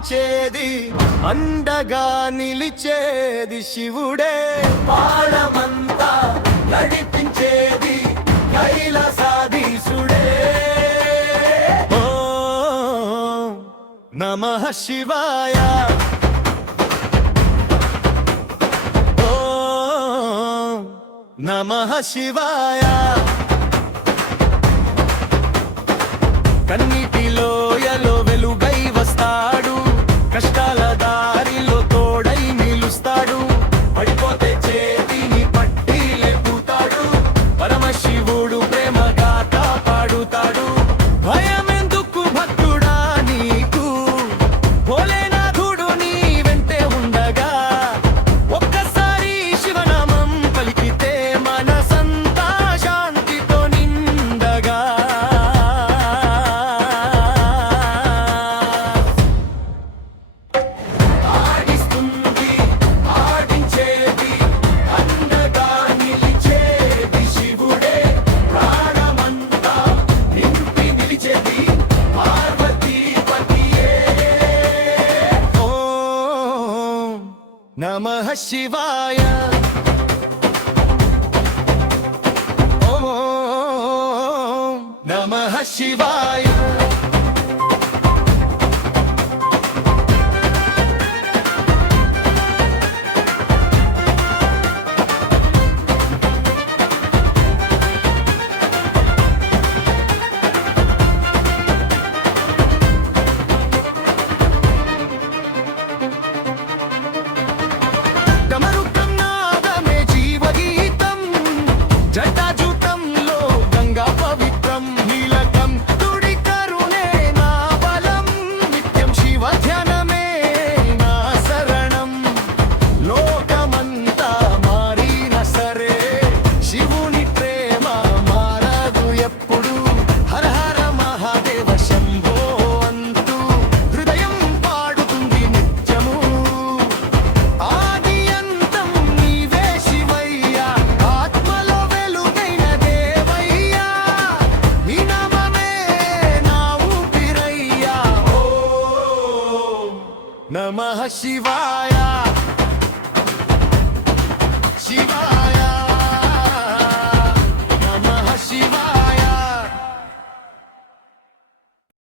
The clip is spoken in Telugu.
పాలించేది అండగా నిలిచేది శివుడే. పాలమంతా నడిపించేది కైలాసాధీశుడే. ఓం నమః శివాయ. ఓం నమః శివాయ. కన్నీటిలోయలో వెలుగై వస్తాడు, కష్టాల దారిలో తోడై నిలుస్తాడు. పడిపోతే చేతిని పట్టి లేపుతాడు, పరమశివుడు ప్రేమగా కాపాడుతాడు. భయమెందుకు భక్తుడా నీకు, భోలేనాథుడు నీ వెంటే ఉండగా. ఒక్కసారి శివనామం పలికితే మనసంతా శాంతితో నిండగా. నమః శివాయ. ఓం నమః శివాయ. జటాజూటంలో గంగా పవిత్రం, నీలకం తుడి కరుణే నా బలం. నిత్యం శివ ధ్యానమే నా శరణం. లోకమంతా మారిన సరే శివుని ప్రేమ మారదు ఎప్పుడు. హర హర మహాదేవ శంభో అంటూ హృదయం పాడుతుంది నిత్యము. ఆది అంతం నీవే శివయ్యా, ఆత్మలో నమః శివాయ.